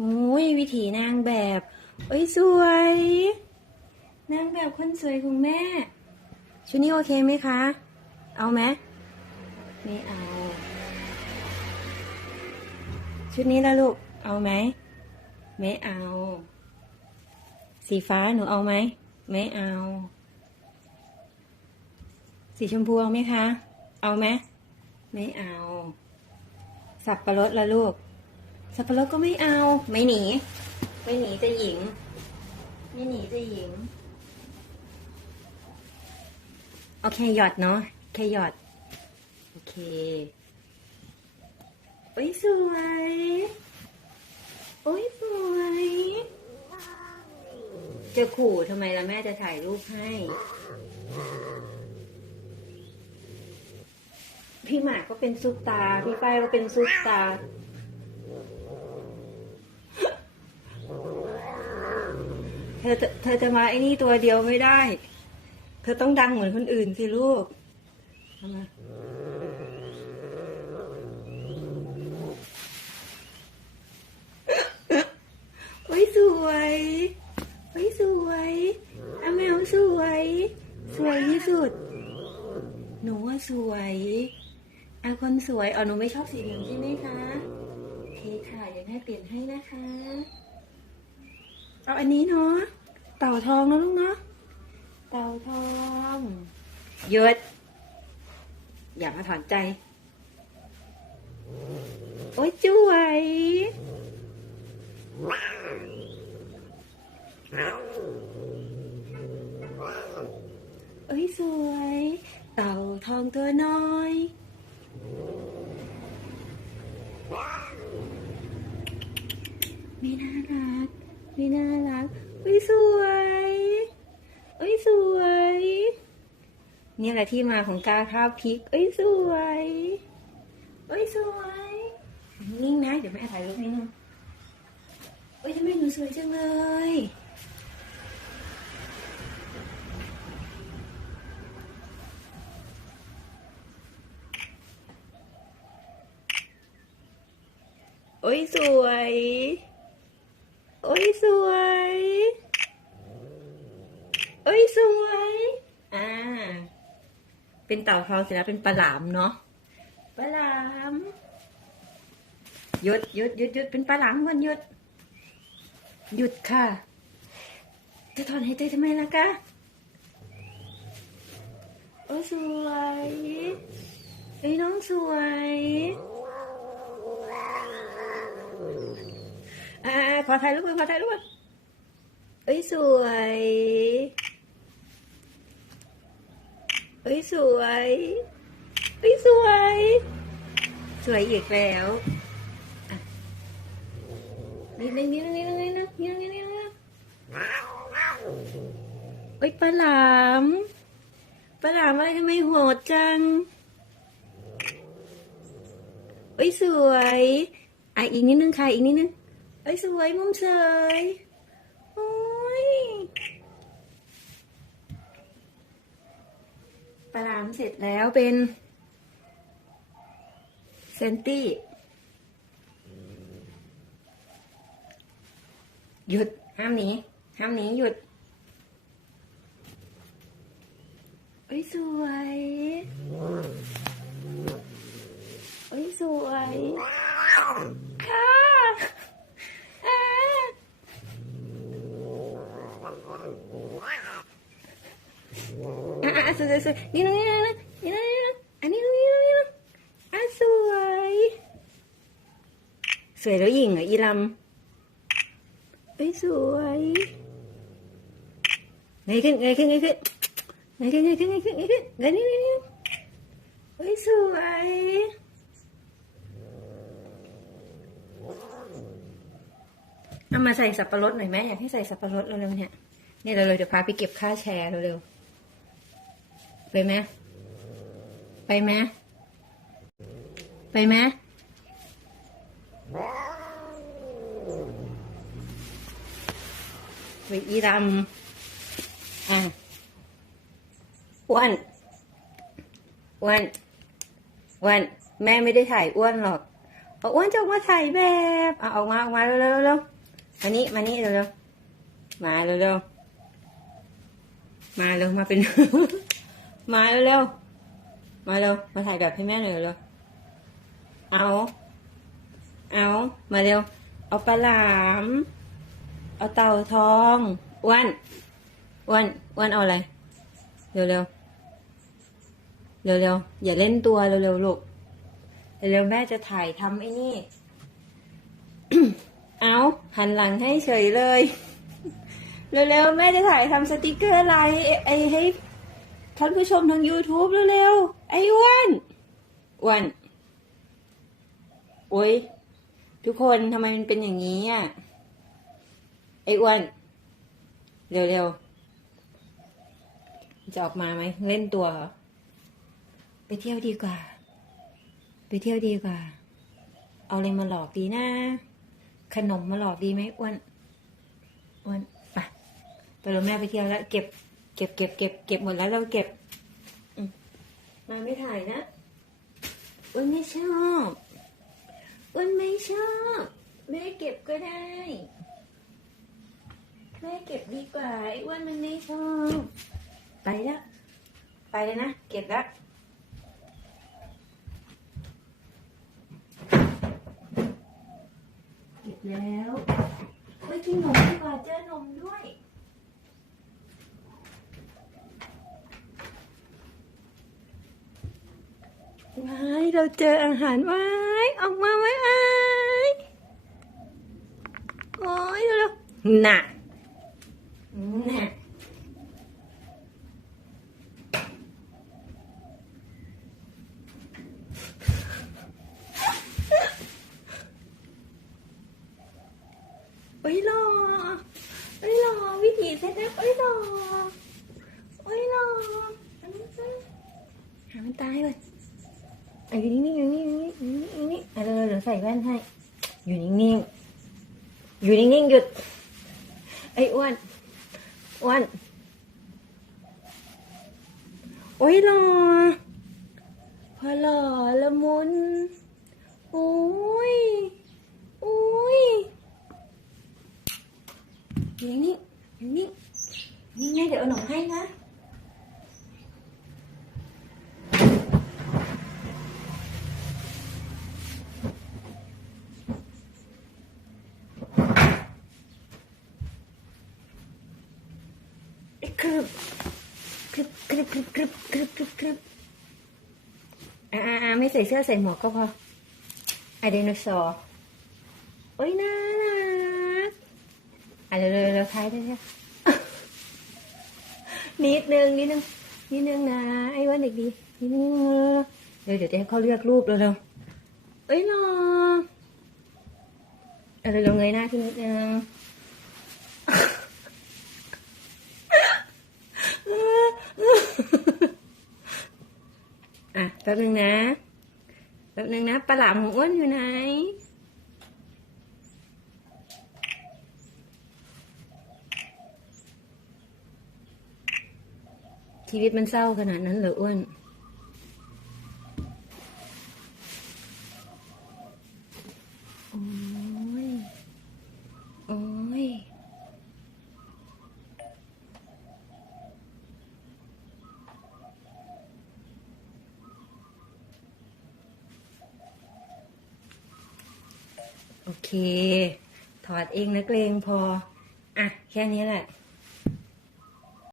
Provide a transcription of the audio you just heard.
อุ้ยวิถีนางแบบเอ้ยสวย นางแบบคนสวยของแม่ ชุดนี้โอเคไหมคะ เอาไหมไม่เอา ชุดนี้ละลูก เอาไหม ไม่เอา สีฟ้าหนูเอาไหม ไม่เอา สีชมพูเอาไหมคะ เอาไหม ไม่เอา สับปะรดละลูก สับปะรดก็ไม่เอา ไม่หนี ไม่หนีจะหญิง ไม่หนีจะหญิง โอเคหยอดเนาะแค่หยอด โอเคโอ้ยสวย โอ้ยสวย จะขู่ทำไมล่ะแม่จะถ่ายรูปให้ พี่หมากก็เป็นซุปตา พี่ฝ้ายก็เป็นซุปตา เธอเธอจะมาไอ้นี่ตัวเดียวไม่ได้ เธอต้องดังเหมือนคนอื่นสิลูกมาโอ้ยสวยโอ้ยสวยอาแมวสวย สวยที่สุด หนูว่าสวยอาคนสวยอ๋อหนูไม่ชอบสีเหลืองใช่ไหมคะ โอเคค่ะอยากให้เปลี่ยนให้นะคะ เอาอันนี้เนาะเต่าทองนะลูกเนาะเต่าทองหยุดอย่ามาถอนใจ โอ้ยจุ๋ยเอ้ยสวย เต่าทองตัวน้อยไม่น่ารั กไม่น่ารักเอ้ยสวยเอ้ยสวย นี่แหละที่มาของการข้าวพริก เอ้ยสวยเอ้ยสวยนิ่งนะ เดี๋ยวแม่ถ่ายรูปนิดนึงเอ้ยทำไมหนูสวยจังเลยโอ้ยสวย อ้ยสวยโอ้ยสวย อ่า เป็นเต่าทองเสร็จแล้วเป็นปลาหลามเนาะปลาหลามหยุดหยุดหยุดหยุดเป็นปลาหลามก่อนหยุด หยุดค่ะ จะถอนหายใจทำไมล่ะกะโอ้ยสวยไอ้ยน้องสวย อ่าขอถ่ายรูปก่อนขอถ่ายรูปก่อนเอ้ยสวยเอ้ยสวยเอ้ยสวย สวยอีกแล้วนิดนึงนิดนึงนิดนึงนิดนึงนิดนึงนิดนึงนิดนึงเอ้ยปลาหลามปลาหลามอะไรทำไมโหดจังเอ้ยสวยอะอีกนิดนึงค่ะอีกนิดนึง อ้ยสวยมุมเสยโอ้ยปลาหลามเสร็จแล้วเป็นเซนตี้หยุดห้ามหนีห้ามหนีหยุดเอ้ยสวยเอ้ยสวยค่ะอ่าอะอะ สวยสวยสวยนี่นะนี่นะนี่นะนี่นอันนี้นะนี่นะนี่นะอะสวย สวยแล้วหญิงเหรออีลำเอ้ยสวยเงยขึ้นเงยขึ้นเงยขึ้นเงยขึ้นเงยขึ้นเงยขึ้นเงยขึ้นเงยนี่นี่นี่เอ้ยสวยเอามาใส่สับปะรดหน่อยไหมอยากให้ใส่สับปะรดเร็วๆเนี่ยเนี่ยเร็วๆเดี๋ยวพาไปเก็บค่าแชร์เร็วๆ ไปไหมไปไหมไปไหมไปอีรำอะอ้วนอ้วนอ้วนแม่ไม่ได้ถ่ายอ้วนหรอกเอาอ้วนจะออกมาถ่ายแบบเอาออกมาออกมาเร็วเร็วเร็วมานี่มานี่เร็วเร็วมาเร็วเร็วมาเร็วมาเป็น มาเร็วเร็วมาเร็ว มาถ่ายแบบให้แม่หน่อยเร็ว เอา เอา มาเร็ว เอาปลาหลาม เอาเต่าทองอ้วนอ้วนอ้วนเอาอะไร เร็วเร็วเร็วเร็วๆอย่าเล่นตัวเร็วเร็วๆลูก เร็วแม่จะถ่ายทำไอ้นี่ เอาหันหลังให้เฉยเลย เร็วๆแม่จะถ่ายทำสติกเกอร์ไลน์ไอ้ให้ ท่านผู้ชมทาง YouTube เร็วๆ ไอ้อ้วนอ้วนโอ้ยทุกคนทำไมมันเป็นอย่างนี้อะ ไอ้อ้วนเร็วๆ จะออกมาไหมเล่นตัว ไปเที่ยวดีกว่า ไปเที่ยวดีกว่า เอาอะไรมาหลอกดีนะ ขนมมาหลอกดีไหมอ้วนอ้วนไปไปเราแม่ไปเที่ยวแล้ว เก็บ ก็บเก็บเก็บเก็บหมดแล้วเราเก็บมาไม่ถ่ายนะอ้นไม่ชอบอ้นไม่ชอบแม่เก็บก็ได้แม่เก็บดีกว่าไอ้อ้วนมันไม่ชอบไปแล้วไปเลยนะเก็บแล้วเก็บแล้วไปกินนมดีกว่าเจอนมด้วย ว้ายเราเจออาหารว้ายออกมาไว้อ้ายโอ้ยเร็วๆน่ะน่ะโอ้ยหล่อโอ้ยหล่อวิธีเซ็ตนะโอ้ยหล่อโอ้ยหล่ออันนี้สิหามันตายเลย อะอยู่นิ่งๆอยู่นิ่งๆอยู่นิ่งๆอยู่นิ่งๆอะเดี๋ยวเดี๋ยวใส่แว่นให้ อยู่นิ่งๆอยู่นิ่งๆหยุดไอ้อ้วนอ้วนโอ้ยหล่อพอหล่อละมุนโอ้ยโอ้ยอยู่นิ่งๆอยู่นิ่งๆนี่ไงเดี๋ยวเอาหนมให้นะ กรึบกรึบ กรึบกรึบกรึบกรึบกรึบอ่าอ่าไม่ใส่เสื้อใส่หมวกก็พอไอะไดนเสาร์โอ้ยน่ารักอะเร็วเร็วเร็วท้ายด้วยค่นิดนึงนิดนึงนิดนึงนะไอ้ว่าเด็กดีนิดนึงเร็วเดี๋ยวจะให้เขาเลือกรูปเร็วเร็วเอ้ยรอเอาเร็วเร็วเงยหน้าขึ้นนิดนึง อะ แป๊บนึงนะแป๊บนึงนะปลาหลามของอ้วนอยู่ไหน ชีวิตมันเศร้าขนาดนั้นเหรออ้วน โอ้ย โอ้ย โอเค ถอดเองนักเลงพอ อะ แค่นี้แหละ